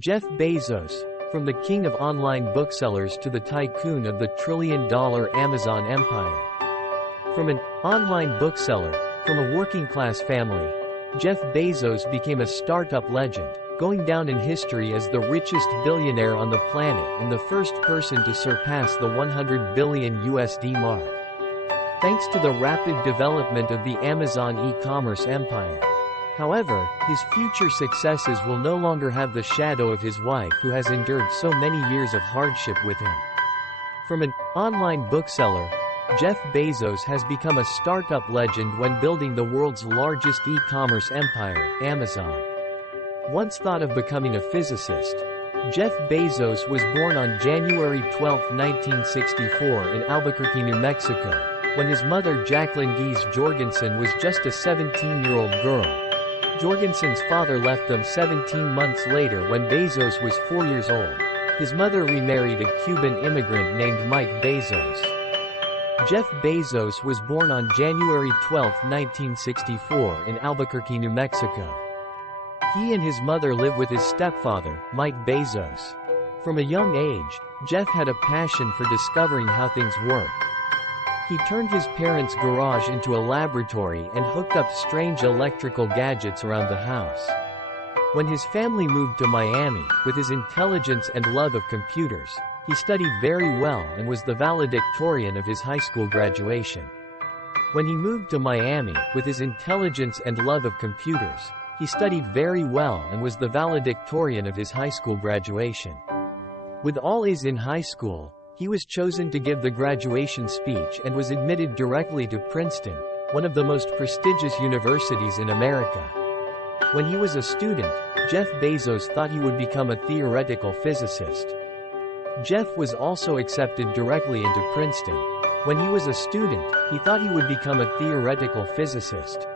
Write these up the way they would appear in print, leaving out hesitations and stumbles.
Jeff Bezos, from the king of online booksellers to the tycoon of the trillion-dollar Amazon empire. From an online bookseller, from a working-class family, Jeff Bezos became a startup legend, going down in history as the richest billionaire on the planet and the first person to surpass the $100 billion USD mark. Thanks to the rapid development of the Amazon e-commerce empire. However, his future successes will no longer have the shadow of his wife who has endured so many years of hardship with him. From an online bookseller, Jeff Bezos has become a startup legend when building the world's largest e-commerce empire, Amazon. Once thought of becoming a physicist, Jeff Bezos was born on January 12, 1964 in Albuquerque, New Mexico, when his mother Jacqueline Gies Jorgensen was just a 17-year-old girl. Jorgensen's father left them 17 months later when Bezos was 4 years old. His mother remarried a Cuban immigrant named Mike Bezos. Jeff Bezos was born on January 12, 1964 in Albuquerque, New Mexico. He and his mother live with his stepfather, Mike Bezos. From a young age, Jeff had a passion for discovering how things work. He turned his parents' garage into a laboratory and hooked up strange electrical gadgets around the house. When his family moved to Miami, with his intelligence and love of computers, he studied very well and was the valedictorian of his high school graduation. When he moved to Miami, with his intelligence and love of computers, he studied very well and was the valedictorian of his high school graduation. With all A's in high school, he was chosen to give the graduation speech and was admitted directly to Princeton, one of the most prestigious universities in America. When he was a student, Jeff Bezos thought he would become a theoretical physicist. Jeff was also accepted directly into Princeton. When he was a student, he thought he would become a theoretical physicist.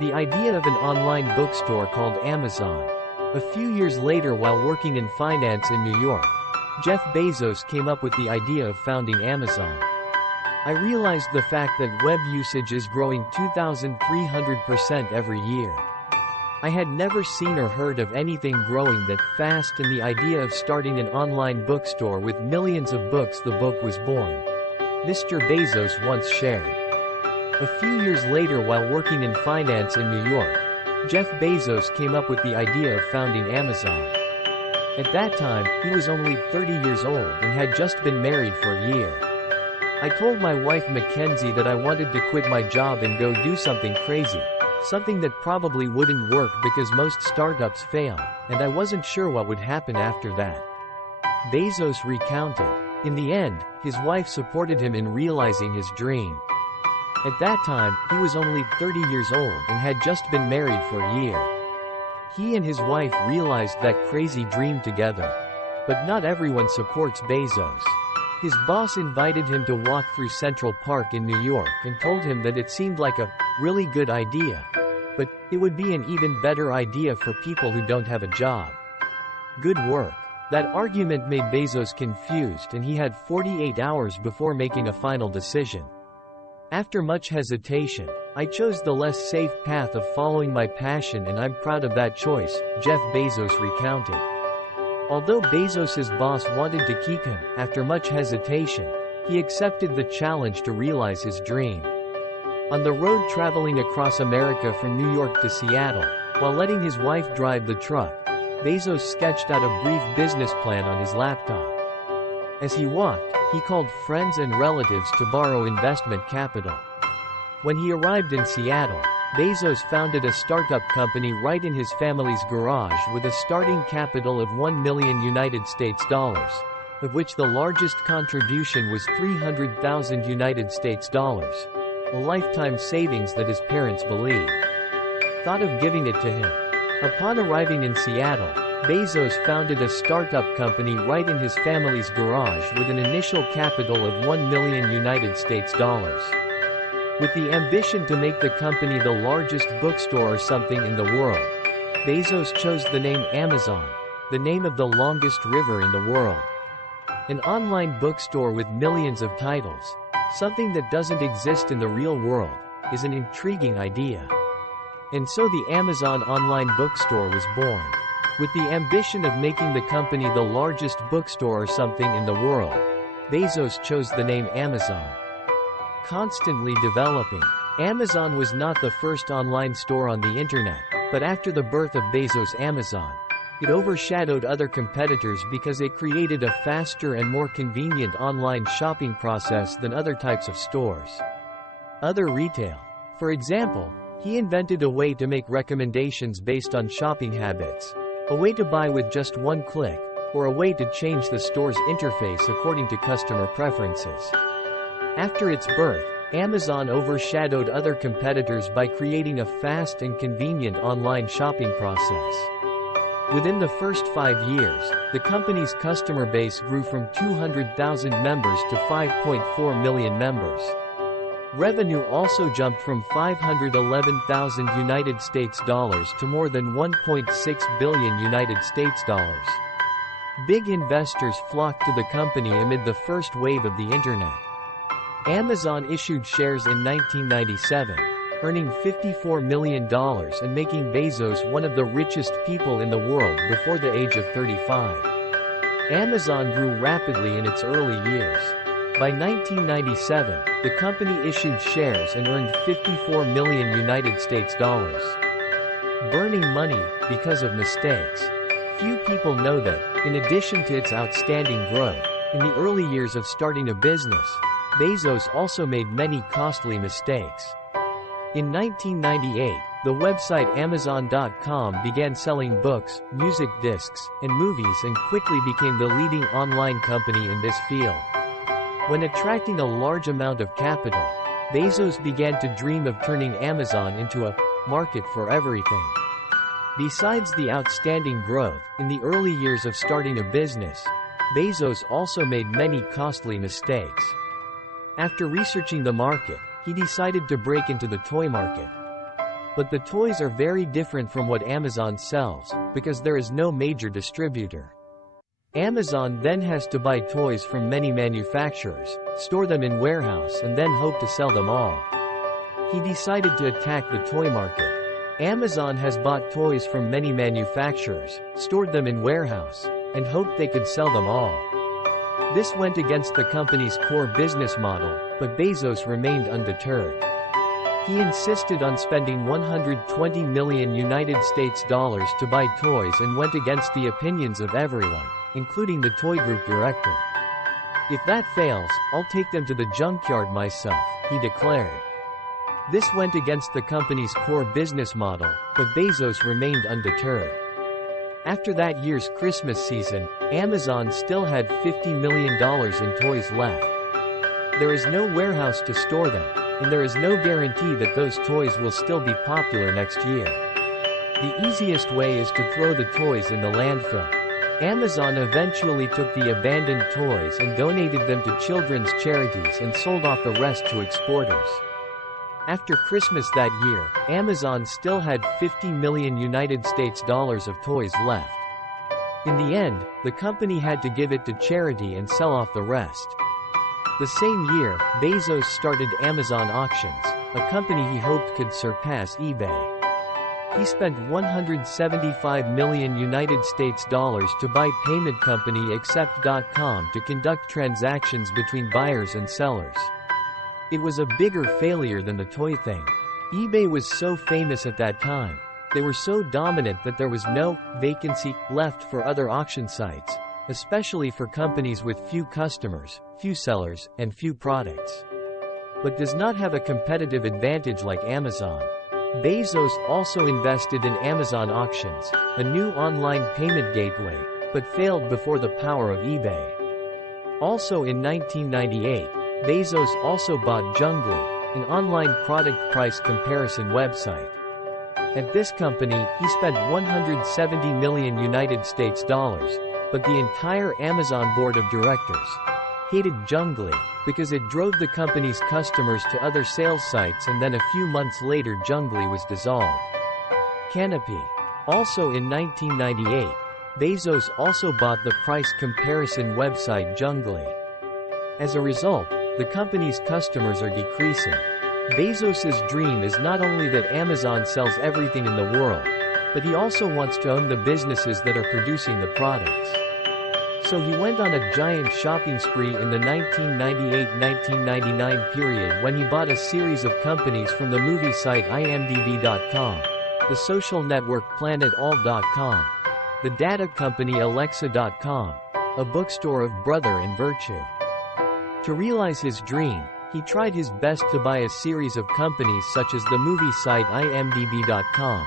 The idea of an online bookstore called Amazon. A few years later, while working in finance in New York, Jeff Bezos came up with the idea of founding Amazon. I realized the fact that web usage is growing 2,300% every year. I had never seen or heard of anything growing that fast, and the idea of starting an online bookstore with millions of books. The book was born. Mr. Bezos once shared. A few years later, while working in finance in New York, Jeff Bezos came up with the idea of founding Amazon. At that time, he was only 30 years old and had just been married for a year. I told my wife Mackenzie that I wanted to quit my job and go do something crazy, something that probably wouldn't work because most startups fail, and I wasn't sure what would happen after that. Bezos recounted. In the end, his wife supported him in realizing his dream. At that time, he was only 30 years old and had just been married for a year. He and his wife realized that crazy dream together. But not everyone supports Bezos. His boss invited him to walk through Central Park in New York and told him that it seemed like a really good idea, but it would be an even better idea for people who don't have a job. Good work. That argument made Bezos confused, and he had 48 hours before making a final decision. After much hesitation, I chose the less safe path of following my passion, and I'm proud of that choice, Jeff Bezos recounted. Although Bezos's boss wanted to keep him, after much hesitation, he accepted the challenge to realize his dream. On the road traveling across America from New York to Seattle, while letting his wife drive the truck, Bezos sketched out a brief business plan on his laptop. As he walked, he called friends and relatives to borrow investment capital. When he arrived in Seattle, Bezos founded a startup company right in his family's garage with a starting capital of $1 million United States dollars, of which the largest contribution was $300,000 United States dollars, a lifetime savings that his parents believed. Thought of giving it to him. Upon arriving in Seattle, Bezos founded a startup company right in his family's garage with an initial capital of $1 million United States dollars. With the ambition to make the company the largest bookstore or something in the world, Bezos chose the name Amazon, the name of the longest river in the world. An online bookstore with millions of titles, something that doesn't exist in the real world, is an intriguing idea. And so the Amazon online bookstore was born. With the ambition of making the company the largest bookstore or something in the world, Bezos chose the name Amazon. Constantly developing. Amazon was not the first online store on the internet, but after the birth of Bezos' Amazon, it overshadowed other competitors because it created a faster and more convenient online shopping process than other types of stores. Other retail. For example, he invented a way to make recommendations based on shopping habits, a way to buy with just one click, or a way to change the store's interface according to customer preferences. After its birth, Amazon overshadowed other competitors by creating a fast and convenient online shopping process. Within the first 5 years, the company's customer base grew from 200,000 members to 5.4 million members. Revenue also jumped from $511,000 to more than $1.6 billion. Big investors flocked to the company amid the first wave of the internet. Amazon issued shares in 1997, earning $54 million and making Bezos one of the richest people in the world before the age of 35. Amazon grew rapidly in its early years. By 1997, the company issued shares and earned $54 million. Burning money because of mistakes. Few people know that, in addition to its outstanding growth, in the early years of starting a business, Bezos also made many costly mistakes. In 1998, the website Amazon.com began selling books, music discs, and movies and quickly became the leading online company in this field. When attracting a large amount of capital, Bezos began to dream of turning Amazon into a market for everything. Besides the outstanding growth, in the early years of starting a business, Bezos also made many costly mistakes. After researching the market, he decided to break into the toy market. But the toys are very different from what Amazon sells, because there is no major distributor. Amazon then has to buy toys from many manufacturers, store them in warehouse and then hope to sell them all. He decided to attack the toy market. Amazon has bought toys from many manufacturers, stored them in warehouse, and hoped they could sell them all. This went against the company's core business model, but Bezos remained undeterred. He insisted on spending $120 million to buy toys and went against the opinions of everyone, including the toy group director. "If that fails, I'll take them to the junkyard myself," he declared. This went against the company's core business model, but Bezos remained undeterred. After that year's Christmas season, Amazon still had $50 million in toys left. There is no warehouse to store them, and there is no guarantee that those toys will still be popular next year. The easiest way is to throw the toys in the landfill. Amazon eventually took the abandoned toys and donated them to children's charities and sold off the rest to exporters. After Christmas that year, Amazon still had $50 million of toys left. In the end, the company had to give it to charity and sell off the rest. The same year, Bezos started Amazon Auctions, a company he hoped could surpass eBay. He spent $175 million to buy payment company Accept.com to conduct transactions between buyers and sellers. It was a bigger failure than the toy thing. eBay was so famous at that time. They were so dominant that there was no vacancy left for other auction sites, especially for companies with few customers, few sellers, and few products. But does not have a competitive advantage like Amazon. Bezos also invested in Amazon Auctions, a new online payment gateway, but failed before the power of eBay. Also in 1998, Bezos also bought Junglee, an online product price comparison website. At this company, he spent $170 million, but the entire Amazon board of directors hated Junglee because it drove the company's customers to other sales sites, and then a few months later Junglee was dissolved. Canopy. Also in 1998, Bezos also bought the price comparison website Junglee. As a result, the company's customers are decreasing. Bezos's dream is not only that Amazon sells everything in the world, But he also wants to own the businesses that are producing the products. So he went on a giant shopping spree in the 1998-1999 period when he bought a series of companies from the movie site imdb.com, the social network planetall.com, the data company alexa.com, a bookstore of Brother and Virtue. To realize his dream, he tried his best to buy a series of companies such as the movie site imdb.com,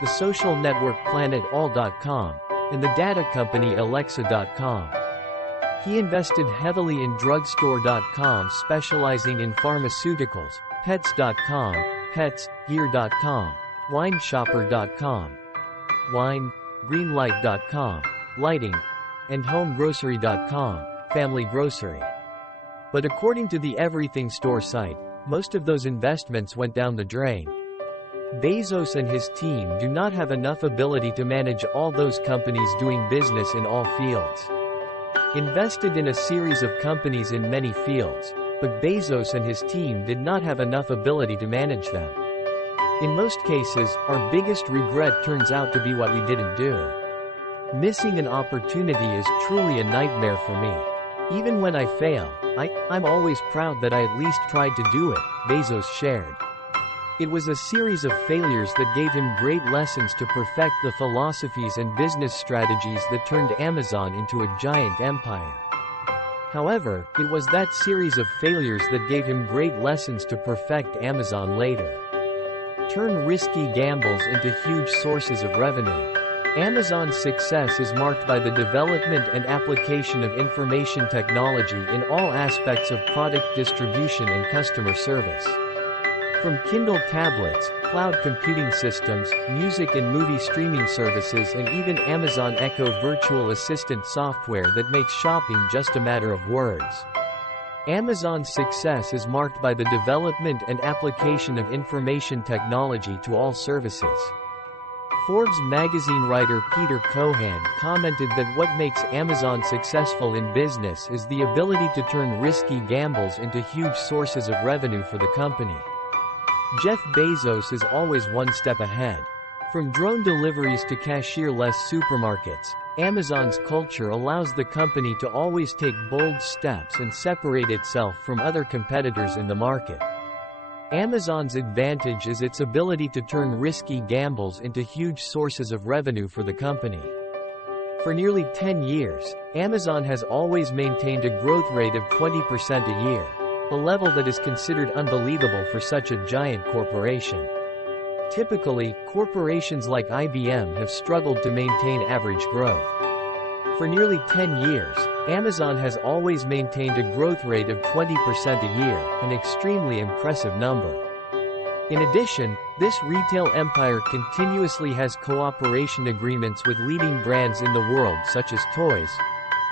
the social network planetall.com, and the data company alexa.com. He invested heavily in drugstore.com, specializing in pharmaceuticals, pets.com, petsgear.com, wineshopper.com, wine, greenlight.com, lighting, and homegrocery.com, family grocery. But according to the Everything Store site, most of those investments went down the drain. Bezos and his team do not have enough ability to manage all those companies doing business in all fields. Invested in a series of companies in many fields, but Bezos and his team did not have enough ability to manage them. In most cases, our biggest regret turns out to be what we didn't do. Missing an opportunity is truly a nightmare for me. Even when I fail, I'm always proud that I at least tried to do it, Bezos shared. It was a series of failures that gave him great lessons to perfect the philosophies and business strategies that turned Amazon into a giant empire. However, it was that series of failures that gave him great lessons to perfect Amazon later. Turn risky gambles into huge sources of revenue. Amazon's success is marked by the development and application of information technology in all aspects of product distribution and customer service. From Kindle tablets, cloud computing systems, music and movie streaming services, and even Amazon Echo virtual assistant software that makes shopping just a matter of words. Amazon's success is marked by the development and application of information technology to all services. Forbes magazine writer Peter Cohan commented that what makes Amazon successful in business is the ability to turn risky gambles into huge sources of revenue for the company. Jeff Bezos is always one step ahead. From drone deliveries to cashier-less supermarkets, Amazon's culture allows the company to always take bold steps and separate itself from other competitors in the market. Amazon's advantage is its ability to turn risky gambles into huge sources of revenue for the company. For nearly 10 years, Amazon has always maintained a growth rate of 20% a year, a level that is considered unbelievable for such a giant corporation. Typically, corporations like IBM have struggled to maintain average growth. For nearly 10 years, Amazon has always maintained a growth rate of 20% a year, an extremely impressive number. In addition, this retail empire continuously has cooperation agreements with leading brands in the world such as Toys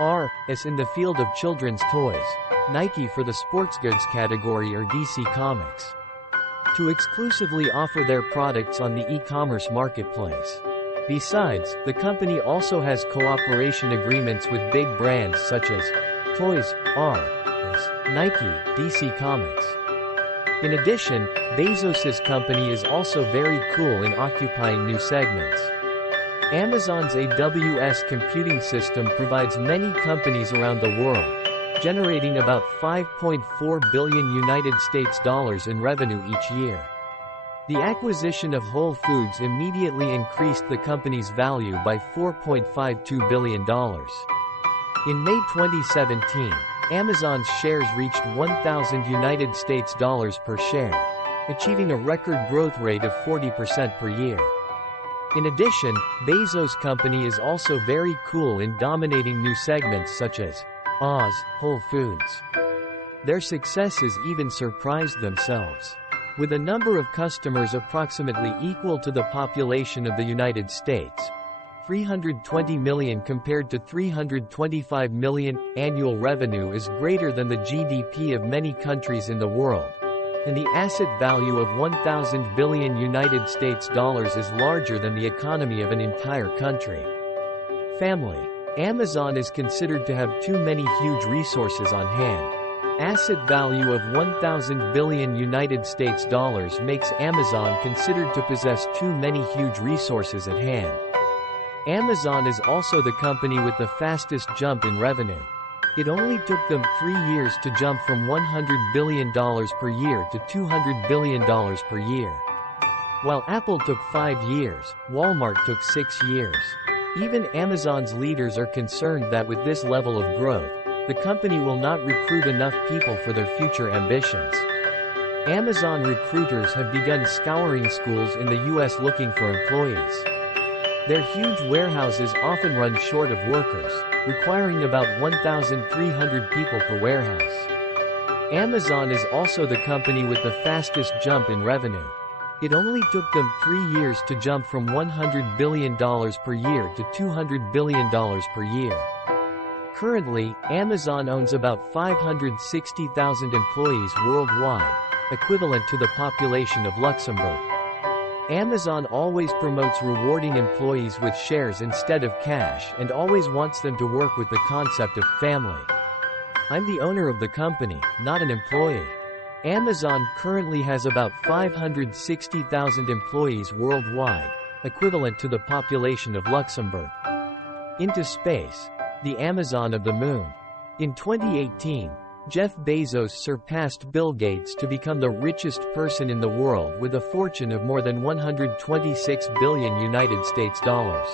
R Us in the field of children's toys, Nike for the sports goods category, or DC Comics, to exclusively offer their products on the e-commerce marketplace. Besides, the company also has cooperation agreements with big brands such as Toys R Us, Nike, DC Comics. In addition, Bezos's company is also very cool in occupying new segments. Amazon's AWS computing system provides many companies around the world, generating about $5.4 billion United States dollars in revenue each year. The acquisition of Whole Foods immediately increased the company's value by $4.52 billion. In May 2017, Amazon's shares reached 1,000 United States dollars per share, achieving a record growth rate of 40% per year. In addition, Bezos' company is also very cool in dominating new segments such as Oz, Whole Foods. Their successes even surprised themselves. With a number of customers approximately equal to the population of the United States, 320 million compared to 325 million, annual revenue is greater than the GDP of many countries in the world, and the asset value of 1,000 billion United States dollars is larger than the economy of an entire country. Family. Amazon is considered to have too many huge resources on hand. asset value of 1,000 billion United States dollars makes Amazon considered to possess too many huge resources at hand. Amazon is also the company with the fastest jump in revenue. It only took them 3 years to jump from $100 billion per year to $200 billion per year. While Apple took 5 years, Walmart took 6 years. Even Amazon's leaders are concerned that with this level of growth, the company will not recruit enough people for their future ambitions. Amazon recruiters have begun scouring schools in the US looking for employees. Their huge warehouses often run short of workers, requiring about 1,300 people per warehouse. Amazon is also the company with the fastest jump in revenue. It only took them 3 years to jump from $100 billion per year to $200 billion per year. Currently, Amazon owns about 560,000 employees worldwide, equivalent to the population of Luxembourg. Amazon always promotes rewarding employees with shares instead of cash and always wants them to work with the concept of family. I'm the owner of the company, not an employee. Amazon currently has about 560,000 employees worldwide, equivalent to the population of Luxembourg. Into space. The Amazon of the Moon. In 2018, Jeff Bezos surpassed Bill Gates to become the richest person in the world with a fortune of more than 126 billion United States dollars.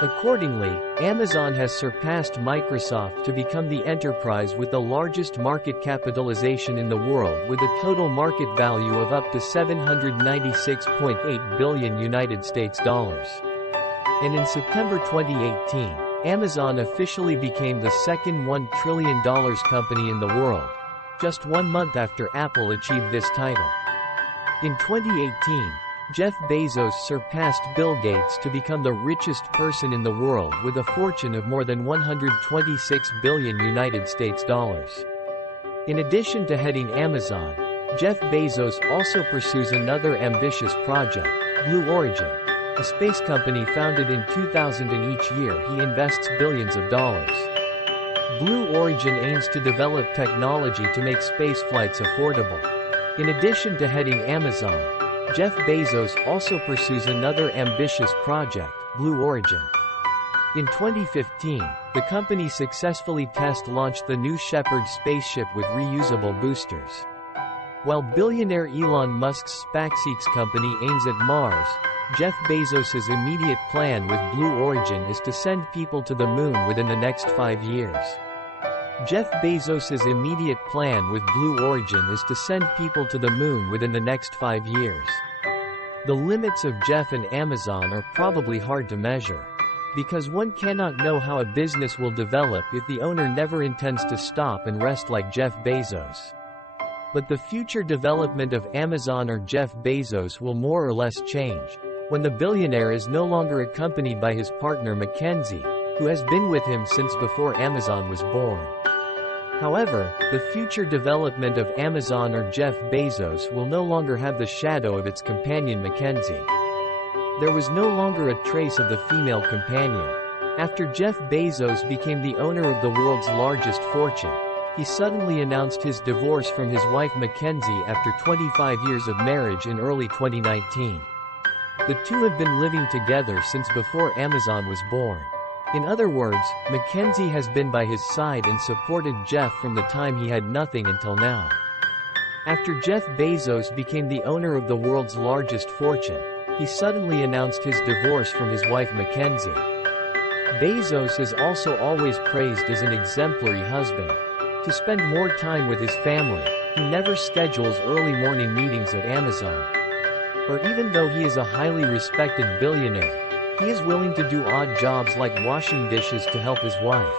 Accordingly, Amazon has surpassed Microsoft to become the enterprise with the largest market capitalization in the world with a total market value of up to 796.8 billion United States dollars. And in September 2018, Amazon officially became the second $1 trillion company in the world, just 1 month after Apple achieved this title. In 2018, Jeff Bezos surpassed Bill Gates to become the richest person in the world with a fortune of more than 126 billion United States dollars. In addition to heading Amazon, Jeff Bezos also pursues another ambitious project, Blue Origin, a space company founded in 2000, and each year he invests billions of dollars. Blue Origin aims to develop technology to make space flights affordable. In addition to heading Amazon, Jeff Bezos also pursues another ambitious project, Blue Origin. In 2015, the company successfully test-launched the New Shepard spaceship with reusable boosters. While billionaire Elon Musk's SpaceX company aims at Mars, Jeff Bezos' immediate plan with Blue Origin is to send people to the moon within the next 5 years. Jeff Bezos' immediate plan with Blue Origin is to send people to the moon within the next 5 years. The limits of Jeff and Amazon are probably hard to measure, because one cannot know how a business will develop if the owner never intends to stop and rest like Jeff Bezos. But the future development of Amazon or Jeff Bezos will more or less change when the billionaire is no longer accompanied by his partner Mackenzie, who has been with him since before Amazon was born. However, the future development of Amazon or Jeff Bezos will no longer have the shadow of its companion Mackenzie. There was no longer a trace of the female companion. After Jeff Bezos became the owner of the world's largest fortune, he suddenly announced his divorce from his wife Mackenzie after 25 years of marriage in early 2019. The two have been living together since before Amazon was born. In other words, Mackenzie has been by his side and supported Jeff from the time he had nothing until now. After Jeff Bezos became the owner of the world's largest fortune, he suddenly announced his divorce from his wife Mackenzie. Bezos is also always praised as an exemplary husband. To spend more time with his family, he never schedules early morning meetings at Amazon. Or even though he is a highly respected billionaire, he is willing to do odd jobs like washing dishes to help his wife.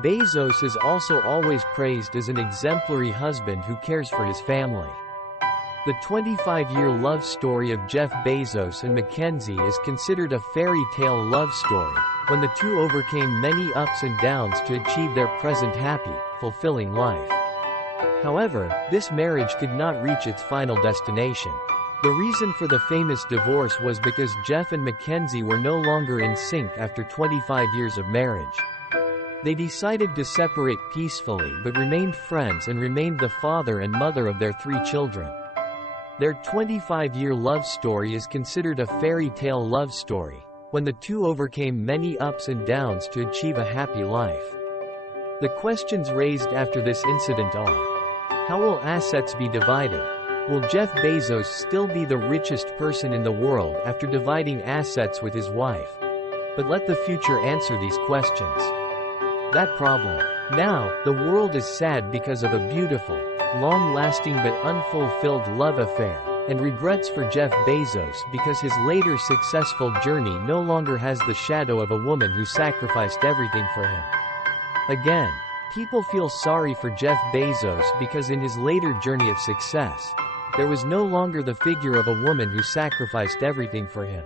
Bezos is also always praised as an exemplary husband who cares for his family. The 25-year love story of Jeff Bezos and Mackenzie is considered a fairy tale love story, when the two overcame many ups and downs to achieve their present happy, fulfilling life. However, this marriage could not reach its final destination. The reason for the famous divorce was because Jeff and Mackenzie were no longer in sync after 25 years of marriage. They decided to separate peacefully but remained friends and remained the father and mother of their 3 children. Their 25-year love story is considered a fairy tale love story, when the two overcame many ups and downs to achieve a happy life. The questions raised after this incident are: how will assets be divided? Will Jeff Bezos still be the richest person in the world after dividing assets with his wife? But let the future answer these questions. That problem. Now, the world is sad because of a beautiful, long-lasting but unfulfilled love affair, and regrets for Jeff Bezos because his later successful journey no longer has the shadow of a woman who sacrificed everything for him. Again, people feel sorry for Jeff Bezos because in his later journey of success, there was no longer the figure of a woman who sacrificed everything for him.